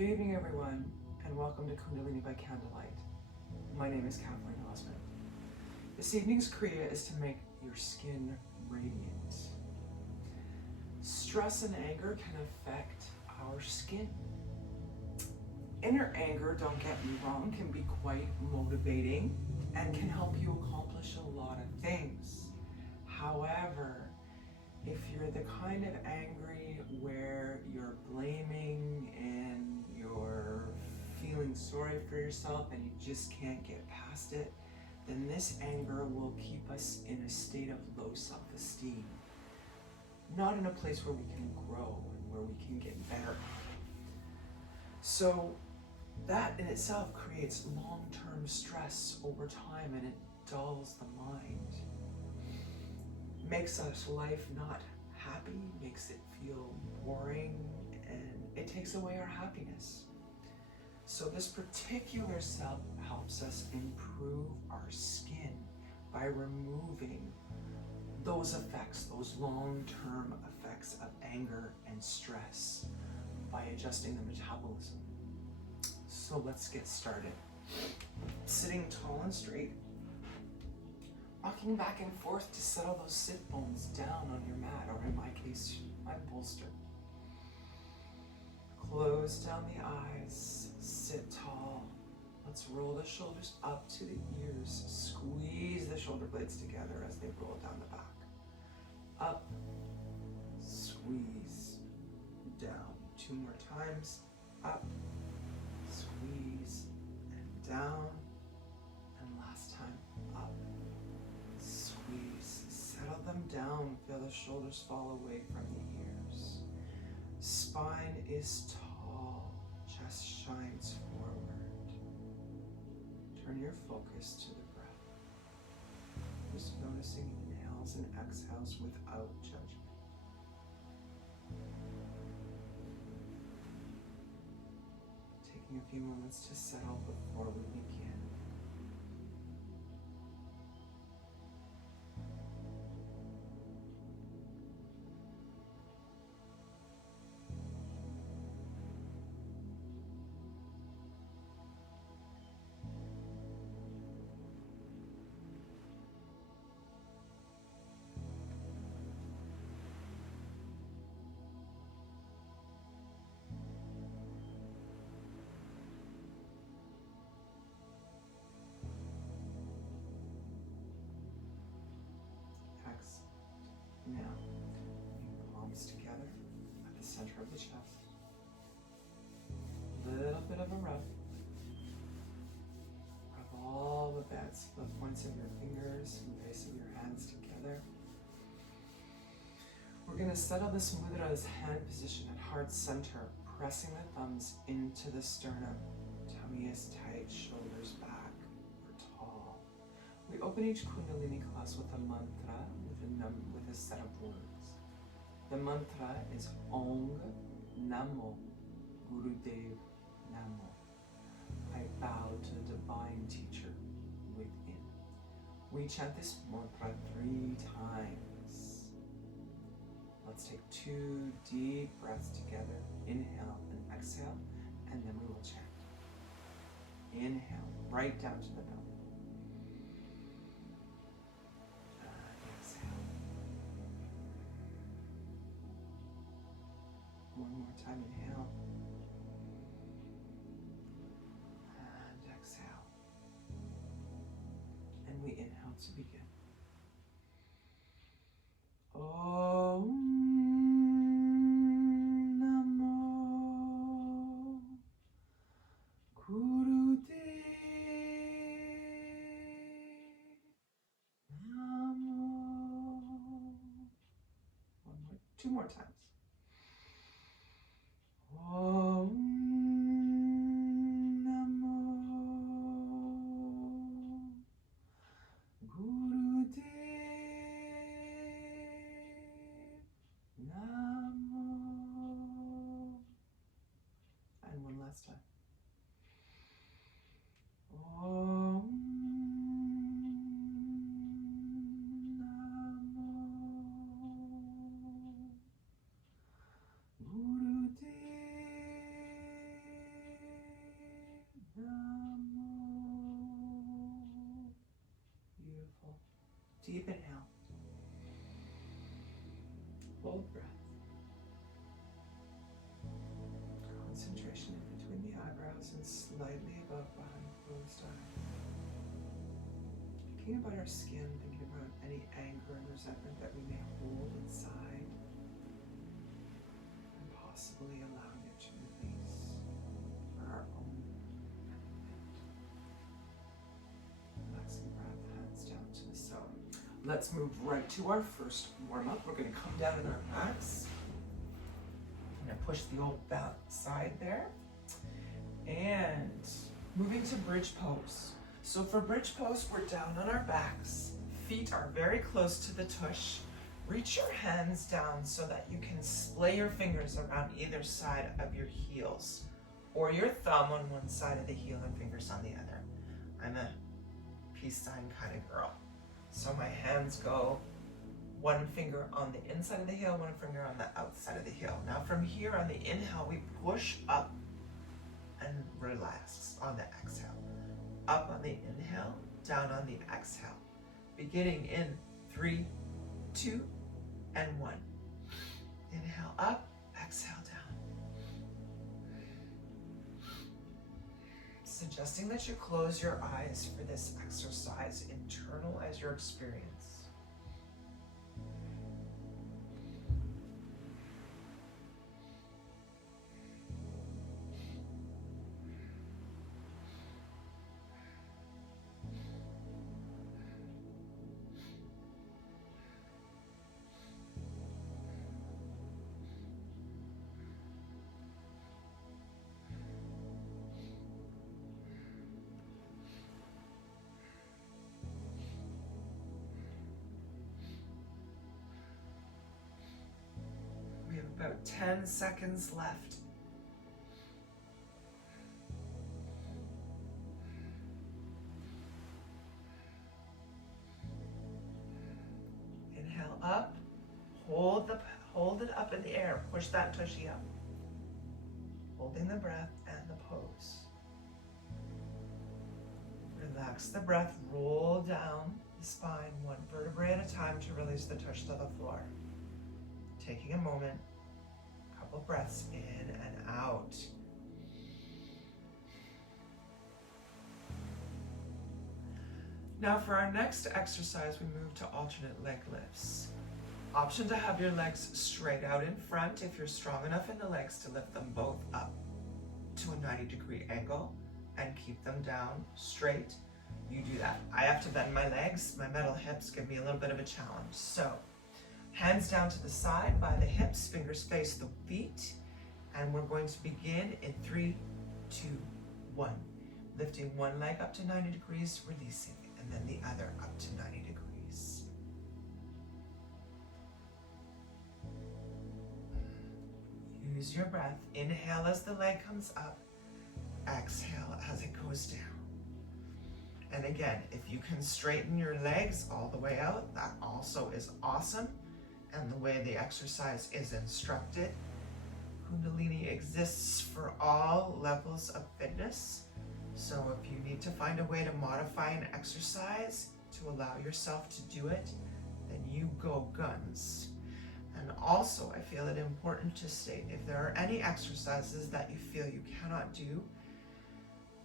Good evening, everyone, and welcome to Kundalini by Candlelight. My name is Kathleen Osmond. This evening's Kriya is to make your skin radiant. Stress and anger can affect our skin. Inner anger, don't get me wrong, can be quite motivating and can help you accomplish a lot of things. However, if you're the kind of angry where you're blaming and you're feeling sorry for yourself and you just can't get past it, then this anger will keep us in a state of low self-esteem. Not in a place where we can grow and where we can get better. So that in itself creates long-term stress over time, and it dulls the mind. Makes us life not happy, makes it feel boring, and it takes away our happiness. So this particular self helps us improve our skin by removing those effects, those long-term effects of anger and stress, by adjusting the metabolism. So let's get started. Sitting tall and straight, rocking back and forth to settle those sit bones down on your mat, or in my case, my bolster. Close down the eyes, sit tall. Let's roll the shoulders up to the ears. Squeeze the shoulder blades together as they roll down the back. Up, squeeze, down. 2 more times. Up, squeeze, and down. And last time, up. Squeeze, settle them down, feel the shoulders fall away from the ears. Spine is tall, chest shines forward. Turn your focus to the breath. Just noticing inhales and exhales without judgment. Taking a few moments to settle before we begin. Now, palms together at the center of the chest. Little bit of a rub. Rub all the beds, the points of your fingers and the base of your hands together. We're going to settle this mudra as hand position at heart center, pressing the thumbs into the sternum. Tummy is tight, shoulders back. We're tall. We open each Kundalini class with a mantra, with a set of words. The mantra is Om NAMO Gurudev NAMO. I bow to the divine teacher within. We chant this mantra 3 times. Let's take 2 deep breaths together. Inhale and exhale, and then we will chant. Inhale, right down to the belly. One more time, inhale. And exhale. And we inhale to begin. Om Namo Gurudev Namo. 2 more times. Om Namo Gurudev Namo. And one last time. Om Namo Gurudev Hold breath. Concentration in between the eyebrows and slightly above behind closed eyes. Thinking about our skin, thinking about any anger and resentment that we may hold inside, and possibly allowing it to release for our own benefit. Relaxing breath, hands down to the side. Let's move right to our first warm-up. We're going to come down on our backs. I'm going to push the old back side there. And moving to bridge pose. So for bridge pose, we're down on our backs. Feet are very close to the tush. Reach your hands down so that you can splay your fingers around either side of your heels, or your thumb on one side of the heel and fingers on the other. I'm a peace sign kind of girl. So my hands go one finger on the inside of the heel, one finger on the outside of the heel. Now from here on the inhale, we push up and relax on the exhale. Up on the inhale, down on the exhale. Beginning in 3, 2, and 1. Inhale up, exhale down. Suggesting that you close your eyes for this exercise, internalize your experience. About 10 seconds left. Inhale up, hold it up in the air, push that tushy up. Holding the breath and the pose. Relax the breath, roll down the spine one vertebrae at a time to release the tush to the floor. Taking a moment. Couple breaths in and out. Now for our next exercise, we move to alternate leg lifts. Option to have your legs straight out in front if you're strong enough in the legs to lift them both up to a 90-degree angle and keep them down straight. You do that. I have to bend my legs. My metal hips give me a little bit of a challenge. So hands down to the side by the hips, fingers face the feet, and we're going to begin in 3, 2, 1. Lifting one leg up to 90 degrees, releasing, and then the other up to 90 degrees. Use your breath. Inhale as the leg comes up, exhale as it goes down. And again, if you can straighten your legs all the way out, that also is awesome. And the way the exercise is instructed. Kundalini exists for all levels of fitness. So if you need to find a way to modify an exercise to allow yourself to do it, then you go guns. And also, I feel it important to state, if there are any exercises that you feel you cannot do,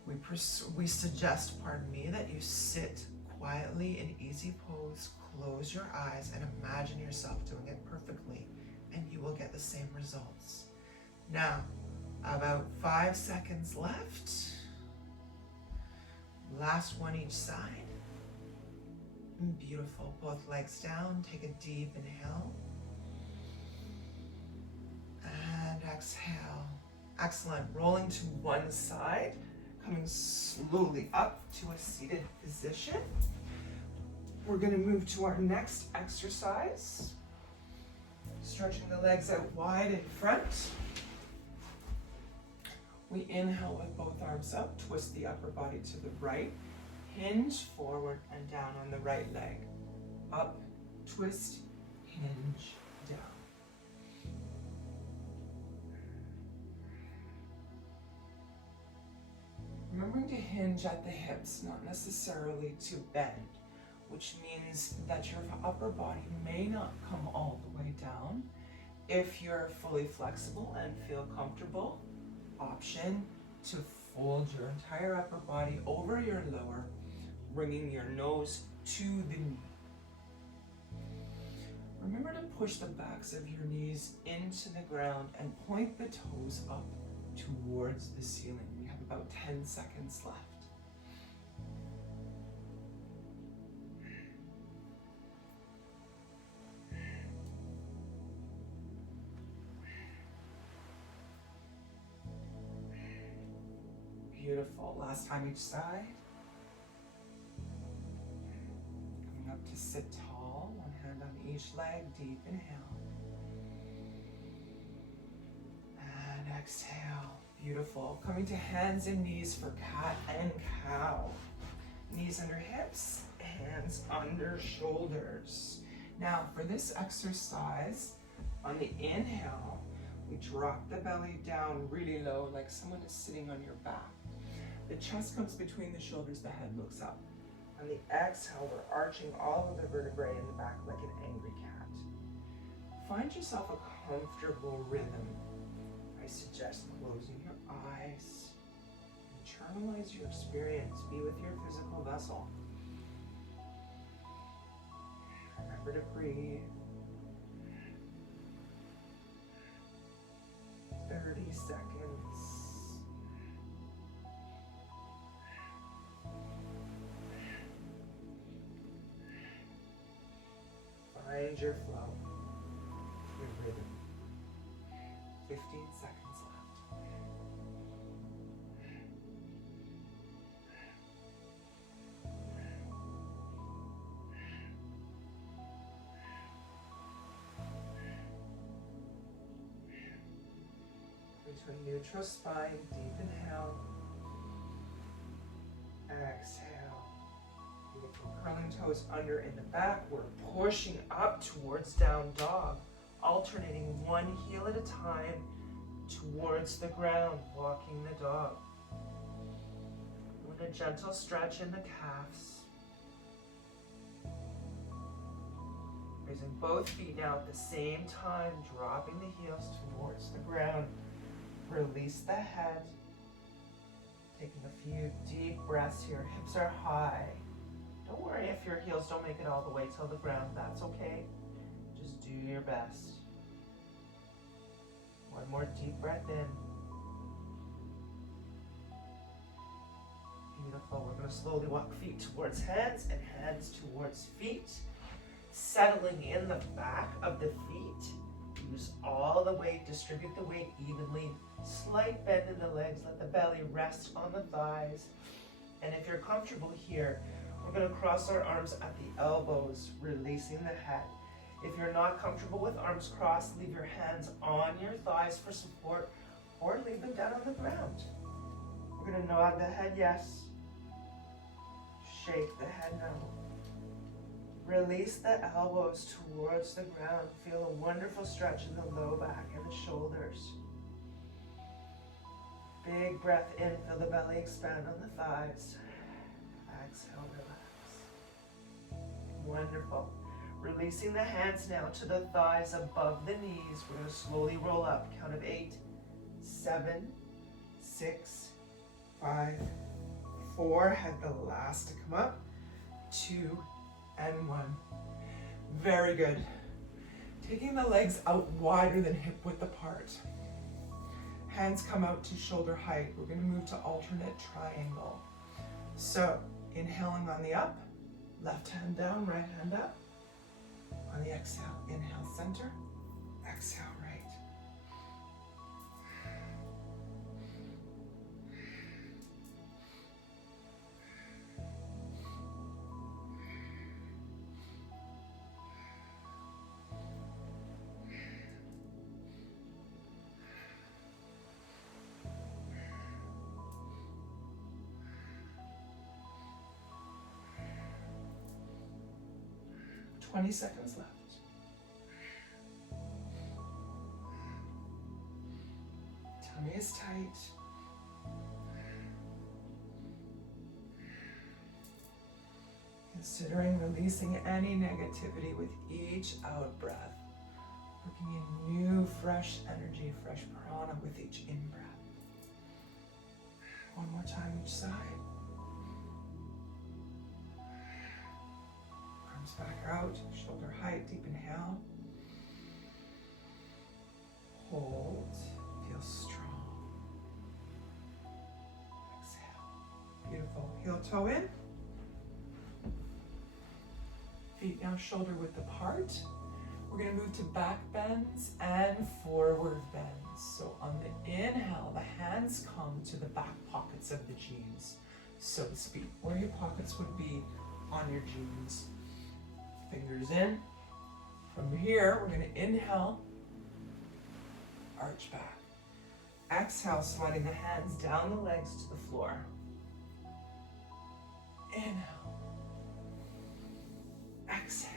we suggest, that you sit quietly in easy pose, close your eyes, and imagine yourself doing it perfectly, and you will get the same results. Now, about 5 seconds left. Last one each side. Beautiful. Both legs down. Take a deep inhale. And exhale. Excellent. Rolling to one side. Coming slowly up to a seated position. We're going to move to our next exercise. Stretching the legs out wide in front. We inhale with both arms up, twist the upper body to the right, hinge forward and down on the right leg. Up, twist, hinge, down. Remembering to hinge at the hips, not necessarily to bend, which means that your upper body may not come all the way down, If you're fully flexible and feel comfortable, option to fold your entire upper body over your lower, bringing your nose to the knee. Remember to push the backs of your knees into the ground and point the toes up towards the ceiling. We have about 10 seconds left. Beautiful. Last time each side. Coming up to sit tall, one hand on each leg, deep inhale. And exhale. Beautiful. Coming to hands and knees for cat and cow. Knees under hips, hands under shoulders. Now for this exercise, on the inhale, we drop the belly down really low, like someone is sitting on your back. The chest comes between the shoulders, the head looks up. On the exhale, we're arching all of the vertebrae in the back like an angry cat. Find yourself a comfortable rhythm. I suggest closing your eyes. Internalize your experience. Be with your physical vessel. Remember to breathe. 30 seconds. Find your flow, your rhythm. 15 seconds left. Into a neutral spine, deep inhale. Exhale. Beautiful. Curling toes under in the back. We're pushing up towards down dog. Alternating one heel at a time towards the ground, walking the dog. Doing a gentle stretch in the calves. Raising both feet now at the same time, dropping the heels towards the ground. Release the head. Taking a few deep breaths here. Hips are high. Don't worry if your heels don't make it all the way till the ground. That's okay. Just do your best. One more deep breath in. Beautiful. We're going to slowly walk feet towards hands and hands towards feet. Settling in the back of the feet. Use all the weight. Distribute the weight evenly. Slight bend in the legs. Let the belly rest on the thighs. And if you're comfortable here, we're going to cross our arms at the elbows, releasing the head. If you're not comfortable with arms crossed, leave your hands on your thighs for support or leave them down on the ground. We're going to nod the head yes. Shake the head no. Release the elbows towards the ground. Feel a wonderful stretch in the low back and the shoulders. Big breath in, feel the belly expand on the thighs. Exhale, relax. Wonderful. Releasing the hands now to the thighs above the knees. We're going to slowly roll up. Count of 8, 7, 6, 5, 4. Head the last to come up. 2 and 1. Very good. Taking the legs out wider than hip width apart. Hands come out to shoulder height. We're going to move to alternate triangle. So, inhaling on the up, left hand down, right hand up. On the exhale, inhale center, exhale right. Twenty seconds left. Tummy is tight. Considering releasing any negativity with each out breath. Bringing in new fresh energy, fresh prana with each in-breath. One more time each side. Arms back out, shoulder height, deep inhale. Hold, feel strong. Exhale. Beautiful. Heel toe in. Feet now shoulder width apart. We're going to move to back bends and forward bends. So on the inhale, the hands come to the back pockets of the jeans, so to speak, where your pockets would be on your jeans. Fingers in. From here, we're going to inhale, arch back. Exhale, sliding the hands down the legs to the floor. Inhale. Exhale.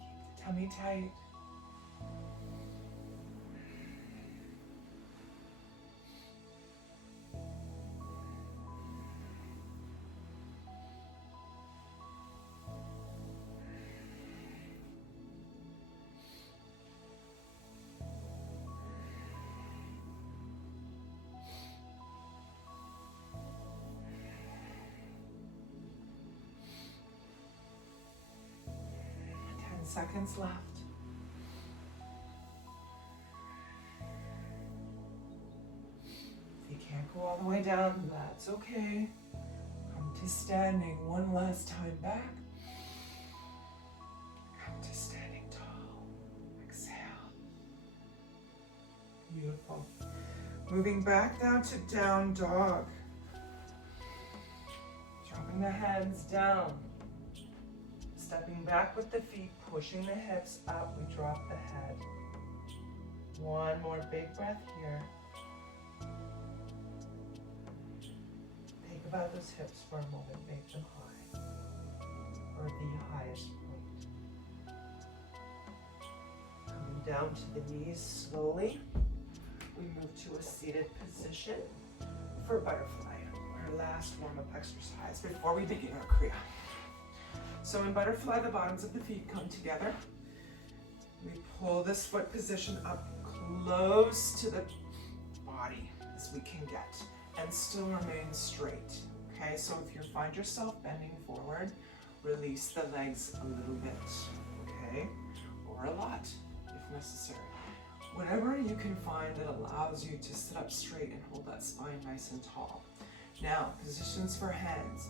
Keep the tummy tight. Seconds left. If you can't go all the way down, that's okay. Come to standing one last time back. Come to standing tall. Exhale. Beautiful. Moving back now to down dog. Dropping the hands down. Stepping back with the feet, pushing the hips up, we drop the head. One more big breath here. Think about those hips for a moment, make them high, or the highest point. Coming down to the knees slowly, we move to a seated position for butterfly, our last warm-up exercise before we begin our Kriya. So in butterfly, the bottoms of the feet come together. We pull this foot position up close to the body as we can get and still remain straight. Okay, so if you find yourself bending forward, release the legs a little bit, okay? Or a lot if necessary. Whatever you can find that allows you to sit up straight and hold that spine nice and tall. Now, positions for hands.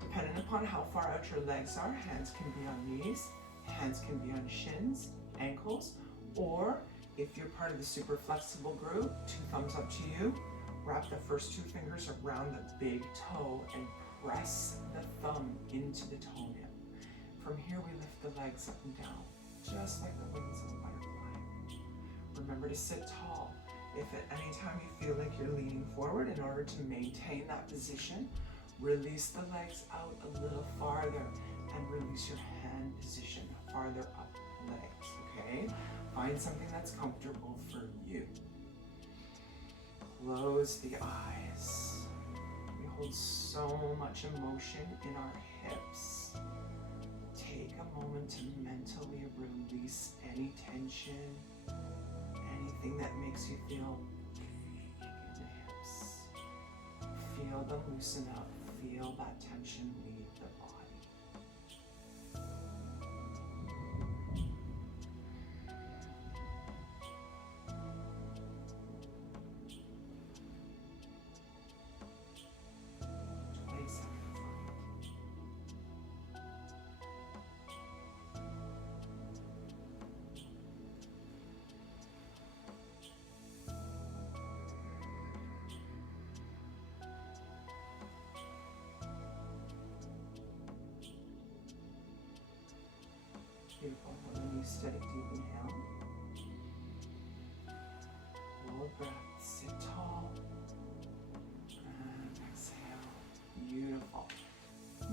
Depending upon how far out your legs are, hands can be on knees, hands can be on shins, ankles, or if you're part of the super flexible group, 2 thumbs up to you, wrap the first 2 fingers around the big toe and press the thumb into the toenail. From here, we lift the legs up and down, just like the wings of a butterfly. Remember to sit tall. If at any time you feel like you're leaning forward, in order to maintain that position, release the legs out a little farther and release your hand position farther up legs, okay? Find something that's comfortable for you. Close the eyes. We hold so much emotion in our hips. Take a moment to mentally release any tension, anything that makes you feel in the hips. Feel them loosen up. Feel that tension leave the body. Beautiful. When you steady, deep inhale. Lower breath, sit tall. And exhale. Beautiful.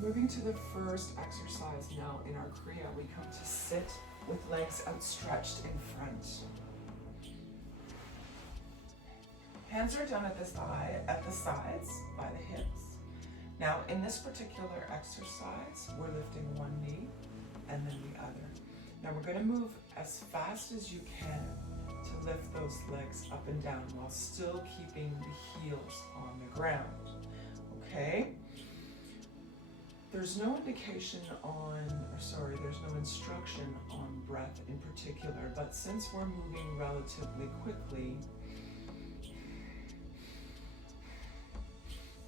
Moving to the first exercise now in our Kriya, we come to sit with legs outstretched in front. Hands are down at the sides by the hips. Now in this particular exercise, we're lifting one knee and then the other. Now we're going to move as fast as you can to lift those legs up and down while still keeping the heels on the ground. Okay? There's no indication there's no instruction on breath in particular, but since we're moving relatively quickly,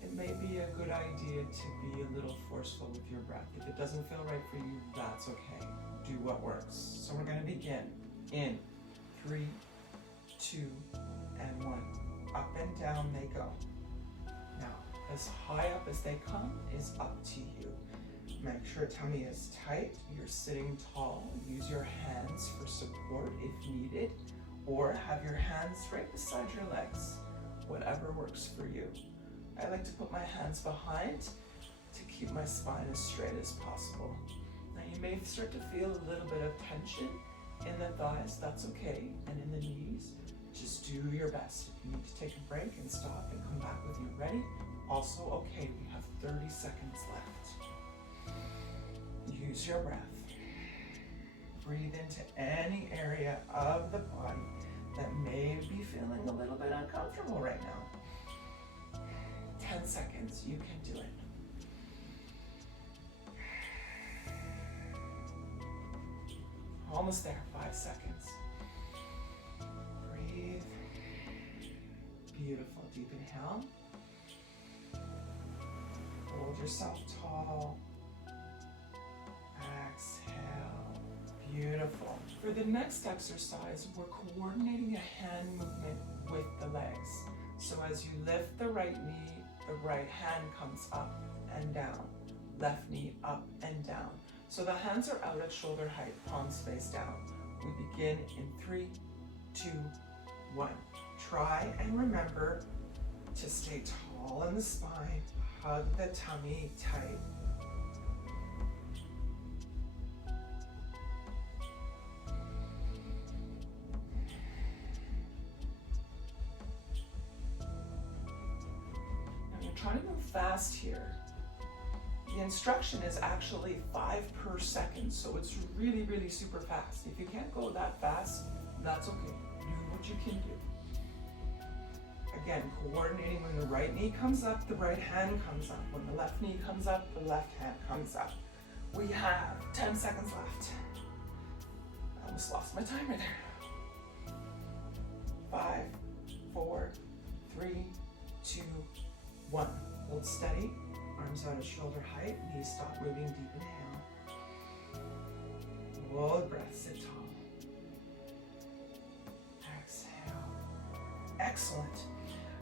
it may be a good idea to be a little forceful with your breath. If it doesn't feel right for you, that's okay. Do what works. So we're going to begin in 3, 2, and 1. Up and down they go. Now, as high up as they come is up to you. Make sure tummy is tight. You're sitting tall. Use your hands for support if needed, or have your hands right beside your legs. Whatever works for you. I like to put my hands behind to keep my spine as straight as possible. Now you may start to feel a little bit of tension in the thighs, that's okay, and in the knees. Just do your best. If you need to take a break and stop and come back when you're ready, also okay. We have 30 seconds left. Use your breath. Breathe into any area of the body that may be feeling a little bit uncomfortable right now. 10 seconds, you can do it. Almost there, 5 seconds. Breathe. Beautiful, deep inhale. Hold yourself tall. Exhale. Beautiful. For the next exercise, we're coordinating a hand movement with the legs. So as you lift the right knee, the right hand comes up and down. Left knee up and down. So the hands are out at shoulder height, palms face down. We begin in 3, 2, 1. Try and remember to stay tall in the spine. Hug the tummy tight. Trying to move fast here. The instruction is actually 5 per second, so it's really, really super fast. If you can't go that fast, that's okay. Do what you can do. Again, coordinating when the right knee comes up, the right hand comes up. When the left knee comes up, the left hand comes up. We have 10 seconds left. I almost lost my timer there. 5, 4, 3, 2, 1. Hold steady. Arms out at shoulder height. Knees stop moving. Deep inhale. Hold breath. Sit tall. Exhale. Excellent.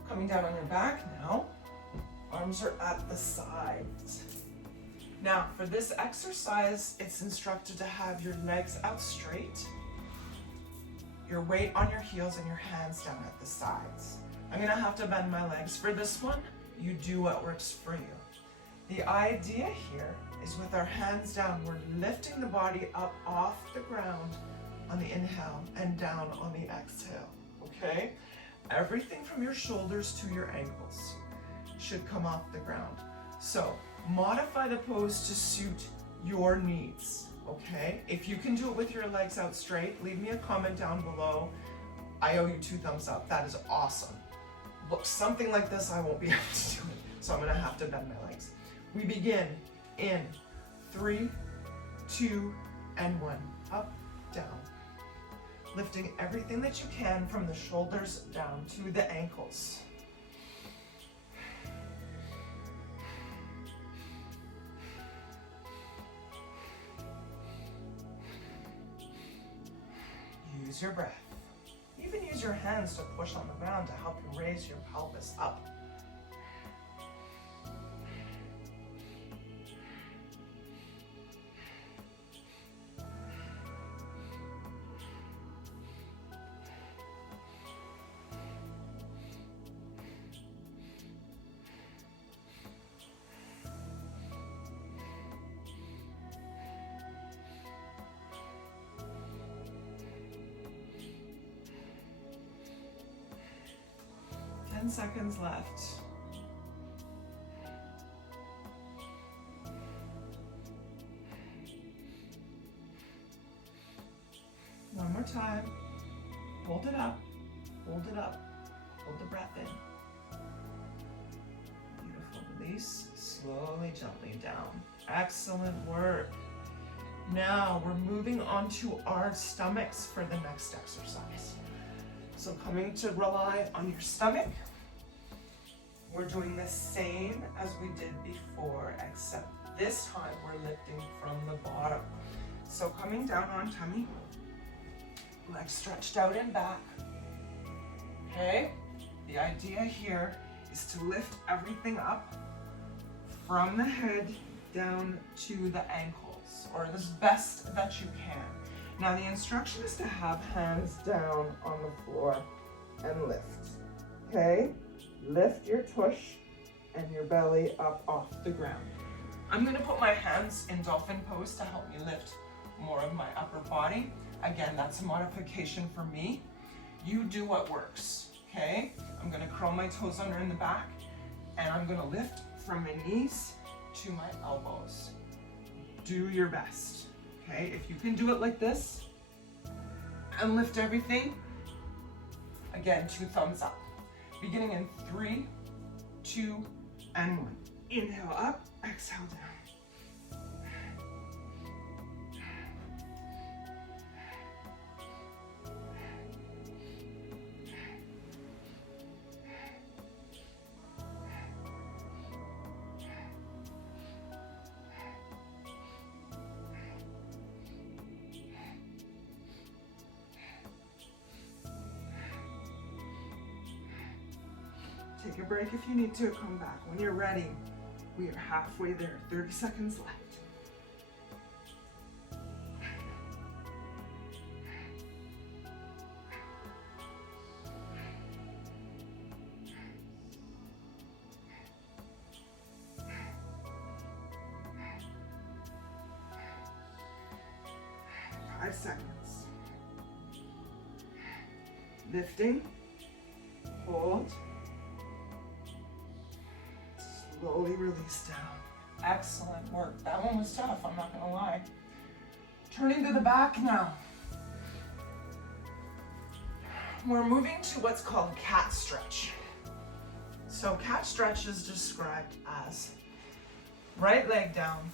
Coming down on your back now. Arms are at the sides. Now, for this exercise, it's instructed to have your legs out straight, your weight on your heels, and your hands down at the sides. I'm gonna have to bend my legs for this one. You do what works for you. The idea here is with our hands down, we're lifting the body up off the ground on the inhale and down on the exhale, okay? Everything from your shoulders to your ankles should come off the ground. So modify the pose to suit your needs, okay? If you can do it with your legs out straight, leave me a comment down below. I owe you 2 thumbs up. That is awesome. Look, something like this, I won't be able to do it, so I'm gonna have to bend my legs. We begin in 3, 2, and 1. Up, down. Lifting everything that you can from the shoulders down to the ankles. Use your breath. Even use your hands to push on the ground to help you raise your pelvis up. Seconds left. time. Hold it up, hold it up, hold the breath in. Beautiful, release, slowly, gently down. Excellent work. Now we're moving on to our stomachs for the next exercise. So coming to rely on your stomach. We're doing the same as we did before, except this time we're lifting from the bottom. So coming down on tummy, legs stretched out and back. Okay, the idea here is to lift everything up from the head down to the ankles, or as best that you can. Now the instruction is to have hands down on the floor and lift. Okay, lift your tush and your belly up off the ground. I'm going to put my hands in dolphin pose to help me lift more of my upper body. Again, that's a modification for me. You do what works, okay? I'm going to curl my toes under in the back, and I'm going to lift from my knees to my elbows. Do your best, okay? If you can do it like this and lift everything, again, 2 thumbs up. Beginning in 3, 2, and 1. Inhale up, exhale down. Take a break if you need to, come back. When you're ready, we are halfway there, 30 seconds left. Five seconds. Lifting, hold, slowly release down. Excellent work. That one was tough, I'm not gonna lie. Turning to the back now. We're moving to what's called cat stretch. So cat stretch is described as right leg down,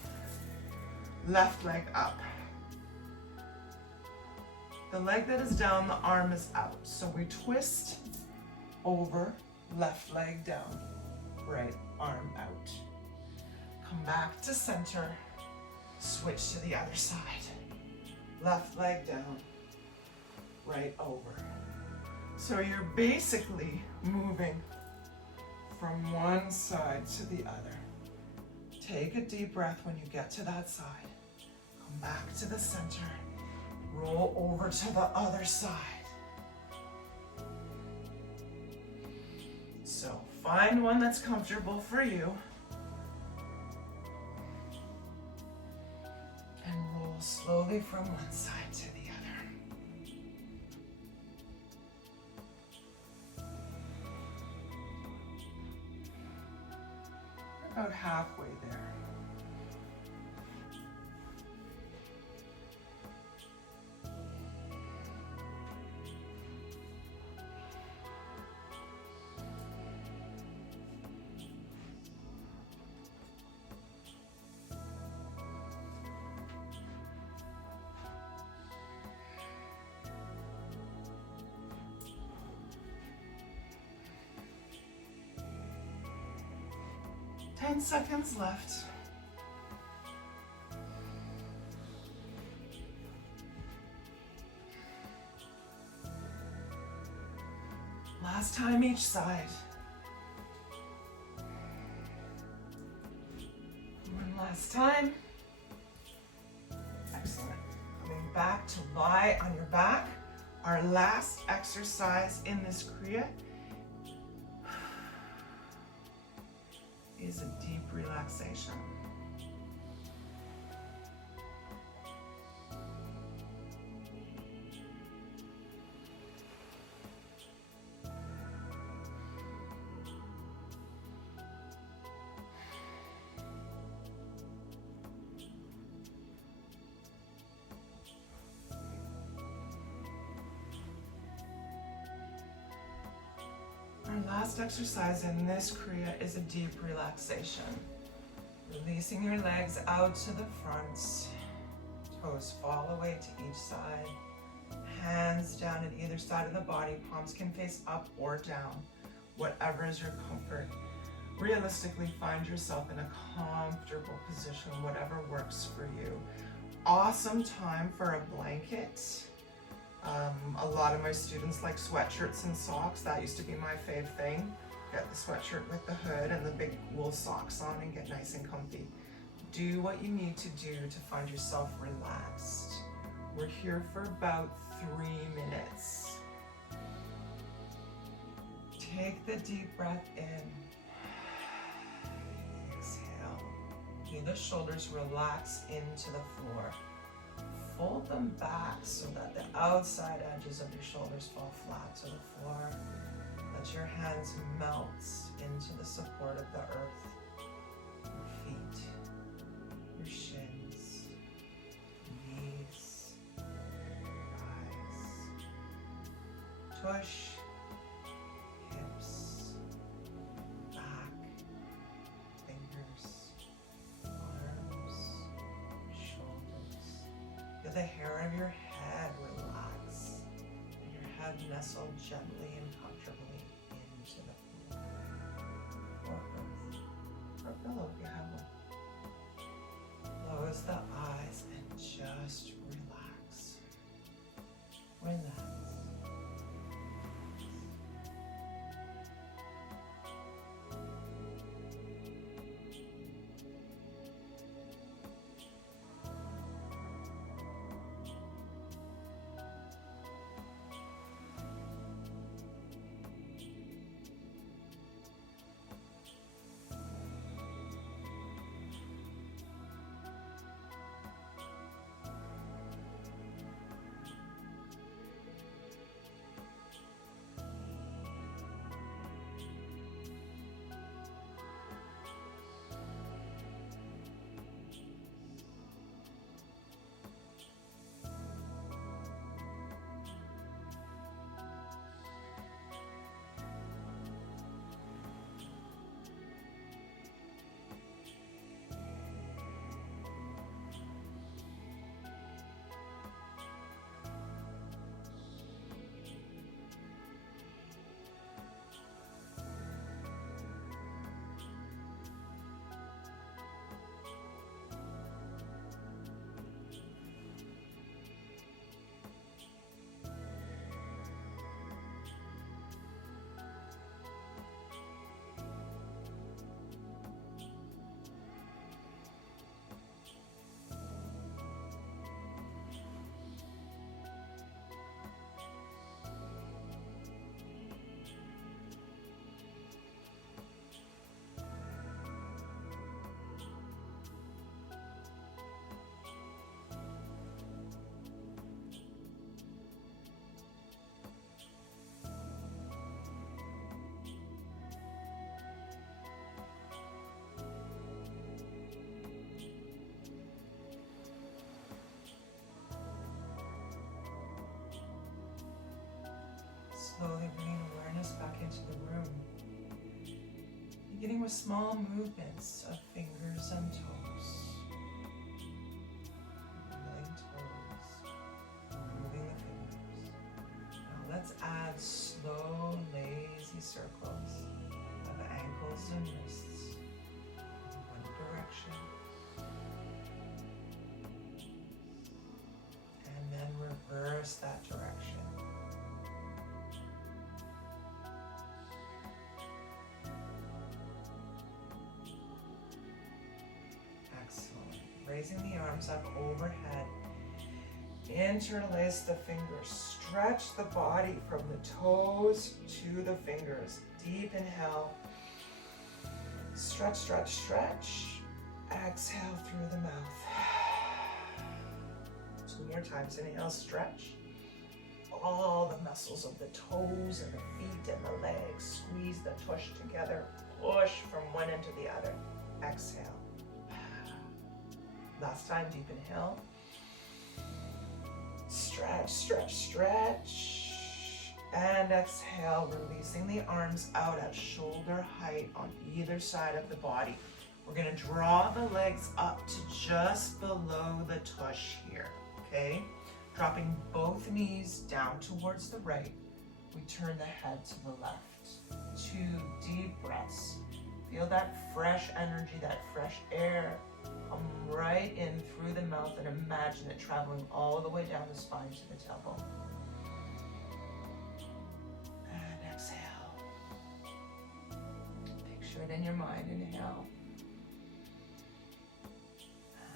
left leg up. The leg that is down, the arm is out. So we twist over, left leg down, right arm out. Come back to center, switch to the other side. Left leg down, right over. So you're basically moving from one side to the other. Take a deep breath when you get to that side. Come back to the center, roll over to the other side. So find one that's comfortable for you. And roll slowly from one side to the other. About halfway there. Ten seconds left. Last time each side. One last time. Excellent. Coming back to lie on your back. Our last exercise in this Kriya is a deep relaxation. last exercise in this Kriya is a deep relaxation. Releasing your legs out to the front. Toes fall away to each side. Hands down at either side of the body. Palms can face up or down, whatever is your comfort. Realistically, find yourself in a comfortable position, whatever works for you. Awesome time for a blanket. A lot of my students like sweatshirts and socks. That used to be my fave thing. Get the sweatshirt with the hood and the big wool socks on and get nice and comfy. Do what you need to do to find yourself relaxed. We're here for about 3 minutes. Take the deep breath in. Exhale. Feel the shoulders relax into the floor. Fold them back so that the outside edges of your shoulders fall flat to the floor. Let your hands melt into the support of the earth. Your feet, your shins, knees, thighs, tush, hips, back, fingers, arms, shoulders. Feel the hair of your head relax, and your head nestle gently and comfortably into the floor, or earth, or pillow if you have one. Close the eyes and just relax. Relax. Slowly bringing awareness back into the room. Beginning with small movements of fingers and toes. Moving toes, moving the fingers. Now let's add slow, lazy circles of ankles and wrists in one direction. And then reverse that direction. Raising the arms up overhead. Interlace the fingers. Stretch the body from the toes to the fingers. Deep inhale. Stretch, stretch, stretch. Exhale through the mouth. 2 more times. Inhale, stretch. All the muscles of the toes and the feet and the legs. Squeeze the tush together. Push from one end to the other. Exhale. Last time, deep inhale. Stretch, stretch, stretch. And exhale, releasing the arms out at shoulder height on either side of the body. We're gonna draw the legs up to just below the tush here, okay? Dropping both knees down towards the right. We turn the head to the left. 2 deep breaths. Feel that fresh energy, that fresh air come right in through the mouth, and imagine it traveling all the way down the spine to the tailbone. And exhale. Picture it in your mind. Inhale.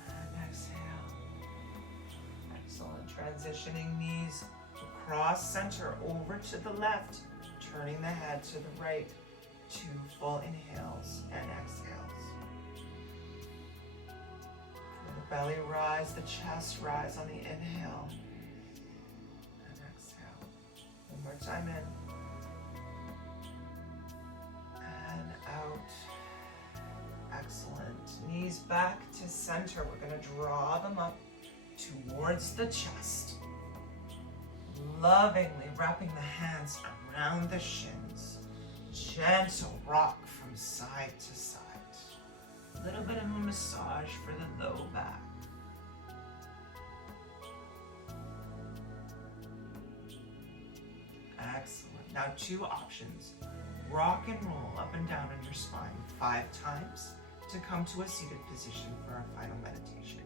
And exhale. Excellent. Transitioning knees across center over to the left, turning the head to the right. 2 full inhales and exhales. Feel the belly rise, the chest rise on the inhale. And exhale. One more time in. And out. Excellent. Knees back to center. We're going to draw them up towards the chest. Lovingly wrapping the hands around the shins. Gentle rock from side to side. A little bit of a massage for the low back. Excellent. Now 2 options. Rock and roll up and down on your spine 5 times to come to a seated position for our final meditation.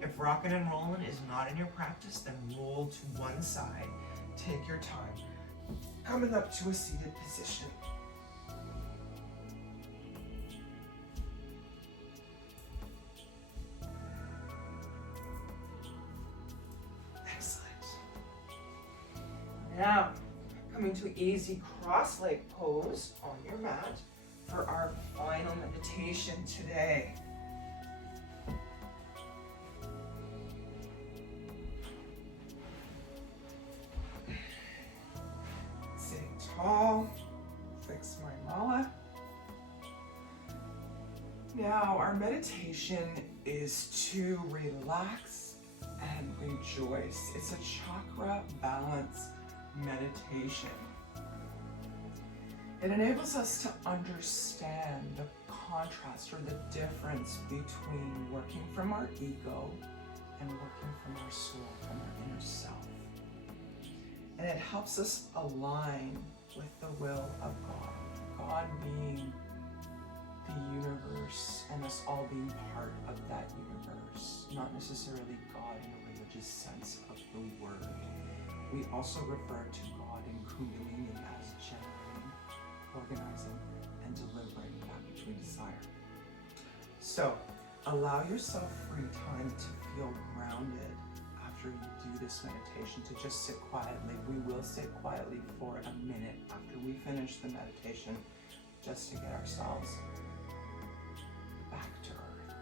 If rocking and rolling is not in your practice, then roll to one side. Take your time. Coming up to a seated position. Excellent. Now, coming to easy cross-leg pose on your mat for our final meditation today. Tall, fix my mala. Now our meditation is to relax and rejoice. It's a chakra balance meditation. It enables us to understand the contrast or the difference between working from our ego and working from our soul, from our inner self. And it helps us align with the will of God. God being the universe and us all being part of that universe, not necessarily God in a religious sense of the word. We also refer to God in Kundalini as generating, organizing, and delivering that which we desire. So allow yourself free time to feel grounded after you do this meditation, to just sit quietly. We will sit quietly for a minute after we finish the meditation, just to get ourselves back to earth,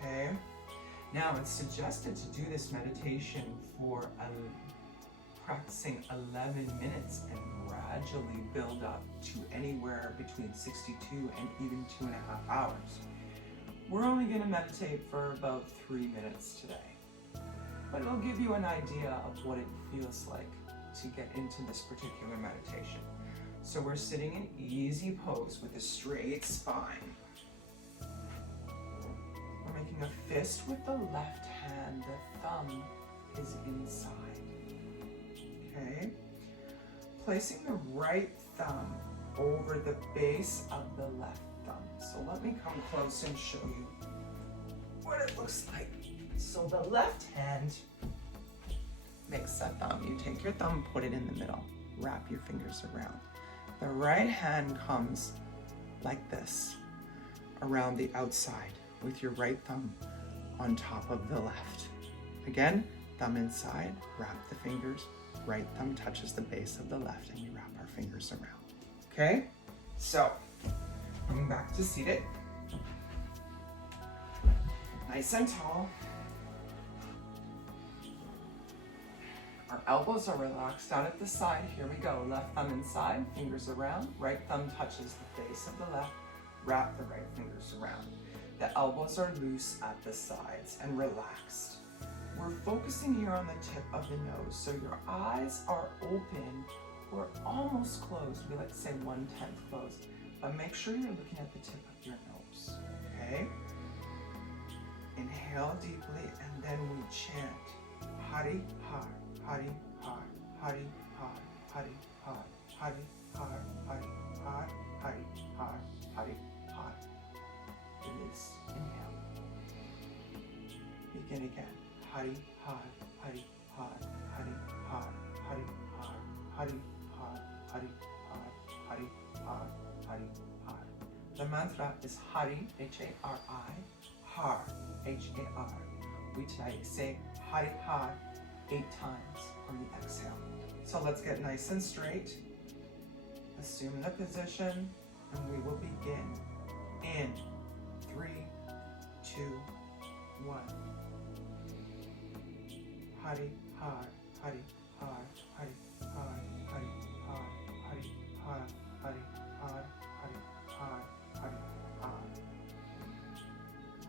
okay? Now, it's suggested to do this meditation for practicing 11 minutes and gradually build up to anywhere between 62 and even 2.5 hours. We're only going to meditate for about 3 minutes today. But it'll give you an idea of what it feels like to get into this particular meditation. So we're sitting in easy pose with a straight spine. We're making a fist with the left hand. The thumb is inside. Okay? Placing the right thumb over the base of the left thumb. So let me come close and show you what it looks like. So the left hand makes that thumb. You take your thumb, put it in the middle, wrap your fingers around. The right hand comes like this, around the outside, with your right thumb on top of the left. Again, thumb inside, wrap the fingers, right thumb touches the base of the left, and we wrap our fingers around. Okay? So, coming back to seated. Nice and tall. Our elbows are relaxed out at the side. Here we go. Left thumb inside, fingers around. Right thumb touches the base of the left. Wrap the right fingers around. The elbows are loose at the sides and relaxed. We're focusing here on the tip of the nose, so your eyes are open We're almost closed. We like to say 1/10 closed. But make sure you're looking at the tip of your nose, okay? Inhale deeply, and then we chant Hari Har, Hari Har, Hari Har, Hari Har, Hari Har, Hari Har, Hari Har, Hari Har. Release. Inhale. Begin again. Hari Har, Hari Har, Hari Har, Hari Har, Hari Har, Hari Har, Hari Har, Hari Har. The mantra is Hari, H-A-R-I, Har, H-A-R. We tonight say Hari Har 8 times on the exhale. So let's get nice and straight. Assume the position, and we will begin in 3, 2, 1. Hari Har, Hari Har, Hari Har, Hari Har, Hari Har, Hari Har, Hari Har, Hari Har.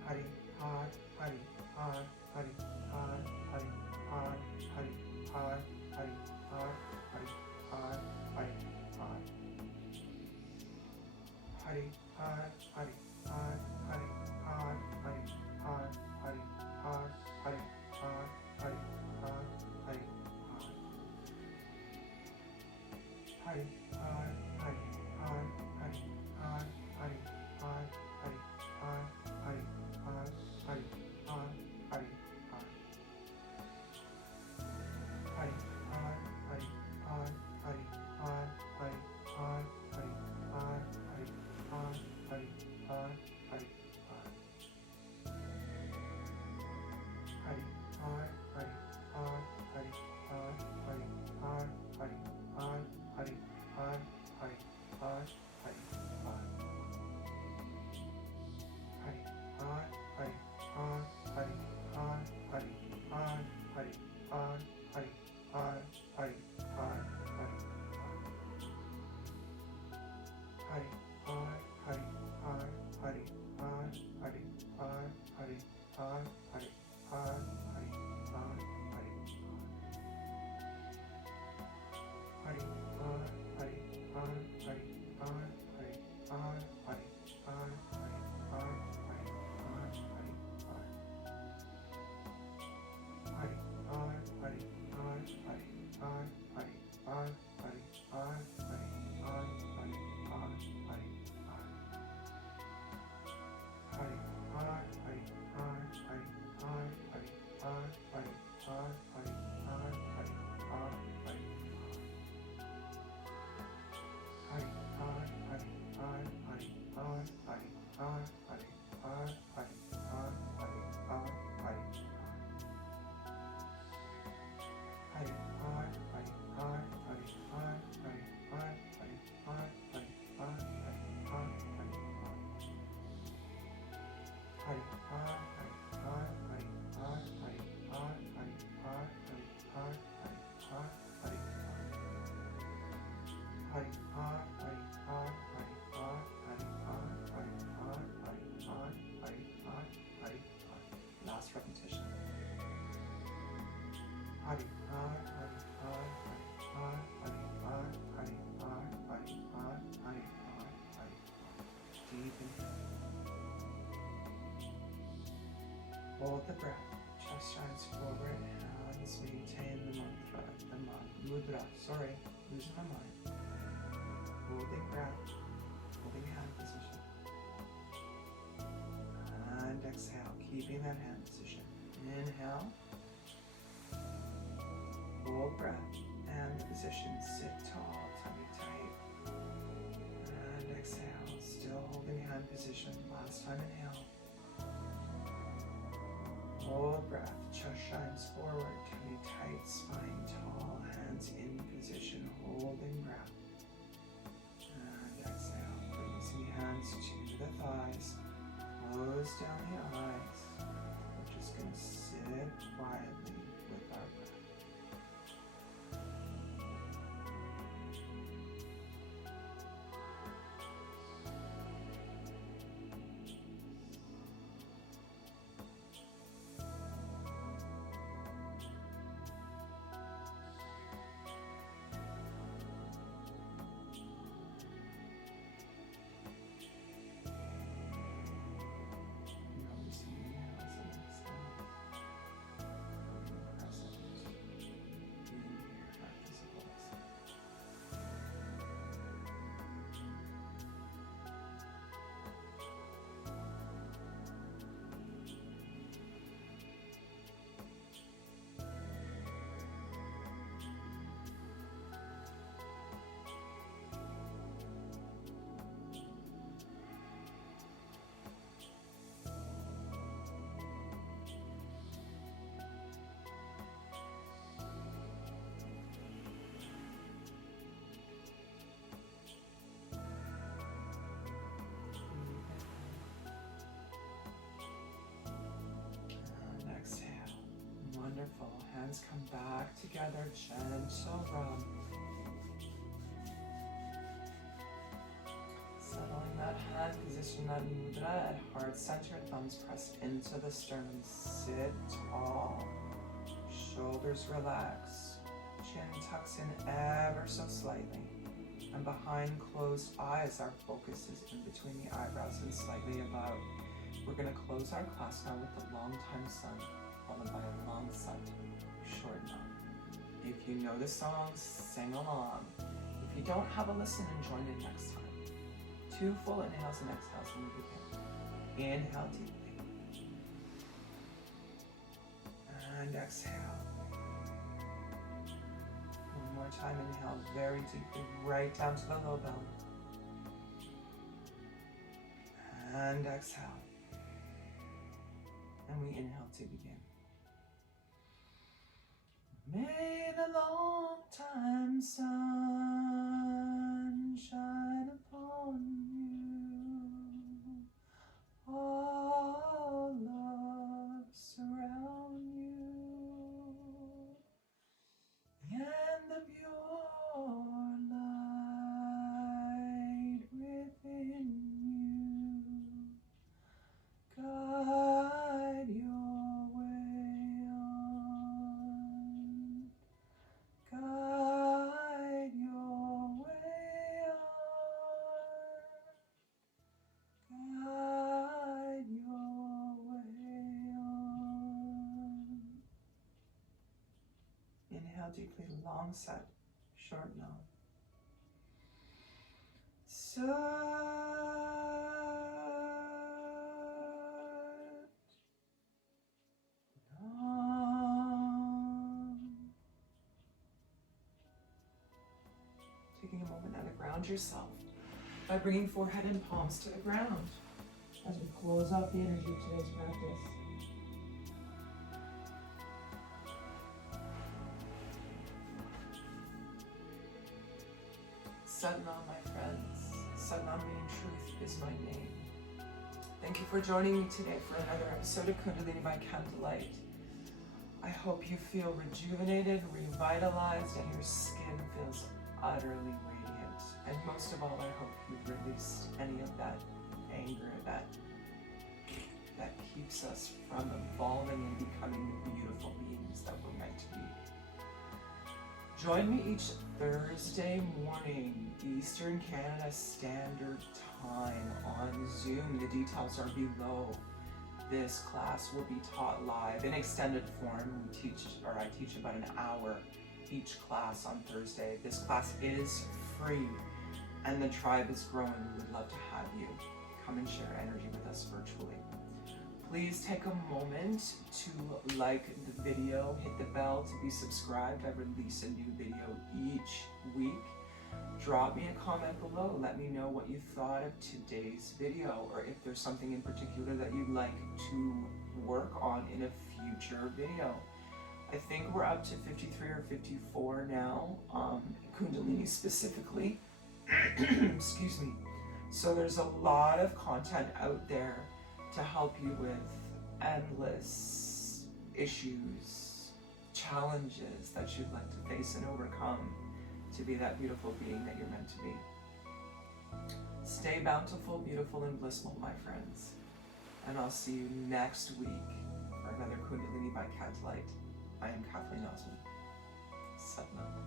Hari Har, Hari Har, Hari Har, Hari Har, Hari Har, Hari Har, Hari Har, Hari Har. Hari Har, Hari Har, Hari Har, Hari Har, Hari Har, Hari Har, Hari Har, Hari Har. Hari Har, Hari Har, Hari Har, Hari Har, Hari Har, Hari Har, Hari Har, Hari Har. Hari Har, Hari Har, Hari Har, Hari Har, Hari Har, Hari Har, Hari Har, Hari Har. Hari Har, Hari Har, Hari Har, Hari Har, Hari Har, Hari Har, Hari Har, Hari Har. Hari Har, Hari Har, Hari Har, Hari Har, Hari Har, Hari Har, Hari Har, Hari Har. Hari Har, Hari Har, Hari Har, Hari Har, Hari Har, Hari Har, Hari Har, Hari Har. Hari Har, Hari Har, Hari Har, Hari Har, Hari Har, Hari Har, Hari Har, Hari Har. Hari Har, Hari Har, Hari Har, Hari Har, Hari Har, Hari Har, Hari Har, Hari Har. Hari Har, Hari Har, Hari Har, Hari Har, Hari Har, Hari Har, Hari Har, Hari Har. Hari Har, Hari Har, Hari Har, Hari Har, Hari Har, Hari Har, Hari Har, Hari Har. Hari Har, Hari Har, Hari Har, Hari Har, Hari Har, Hari Har, Hari Har, Hari Har. Hari Har, Hari Har, Hari Har, Hari Har, Hari Har, Hari Har, Hari Har, Hari Har. Hari Har, Hari Har, Hari Har, Hari Har, Hari Har, Hari Har, Hari Har, Hari Har. Last repetition. Hari Har, Hari Har, Hari Har, Hari Har, Hari Har, Hari Har, Hari Har, Hari Har. Deep inhale. Hold the breath. Chest shines forward. Hands maintain the mudra. Sorry, losing my mind. Holding breath. Holding hand position. And exhale, keeping that hand position. Inhale. Hold breath and position. Sit tall, tummy tight. And exhale, still holding hand position. Last time inhale. Hold breath, chest shines forward, tummy tight, spine tall, hands in position, holding breath. And exhale, releasing hands to the thighs, close down the eyes. We're just going to sit quietly with our breath. hands come back together, gentle rub. Settling that hand position, that mudra at heart center, thumbs pressed into the sternum. Sit tall, shoulders relax, chin tucks in ever so slightly. And behind closed eyes, our focus is in between the eyebrows and slightly above. We're going to close our class now with the long time sun, followed by a long sat, short now. If you know the song, sing along. If you don't, have a listen and join in next time. 2 full inhales and exhales when we begin. Inhale deeply. And exhale. One more time, inhale very deeply, right down to the low belly. And exhale. And we inhale to begin. May the long time sun shine upon you. All love surround you. And the pure light within you guide your way on. Guide your way on. Guide your way on. Inhale deeply, long set, short no. Sat. Taking a moment now to ground yourself by bringing forehead and palms to the ground as we close out the energy of today's practice. Satnam, my friends. Satnam meaning truth is my name. Thank you for joining me today for another episode of Kundalini by Candlelight. I hope you feel rejuvenated, revitalized, and your skin feels utterly radiant. And most of all, I hope you've released any of that anger that keeps us from evolving and becoming the beautiful beings that we're meant to be. Join me each Thursday morning, Eastern Canada Standard Time on Zoom. The details are below. This class will be taught live in extended form. I teach about an hour each class on Thursday. This class is free and the tribe is growing. We would love to have you come and share energy with us virtually. Please take a moment to like the video, hit the bell to be subscribed. I release a new video each week. Drop me a comment below. Let me know what you thought of today's video, or if there's something in particular that you'd like to work on in a future video. I think we're up to 53 or 54 now, Kundalini specifically. Excuse me. So there's a lot of content out there to help you with endless issues, challenges that you'd like to face and overcome to be that beautiful being that you're meant to be. Stay bountiful, beautiful, and blissful, my friends. And I'll see you next week for another Kundalini by Candlelight. I am Kathleen.osmond. Satnam.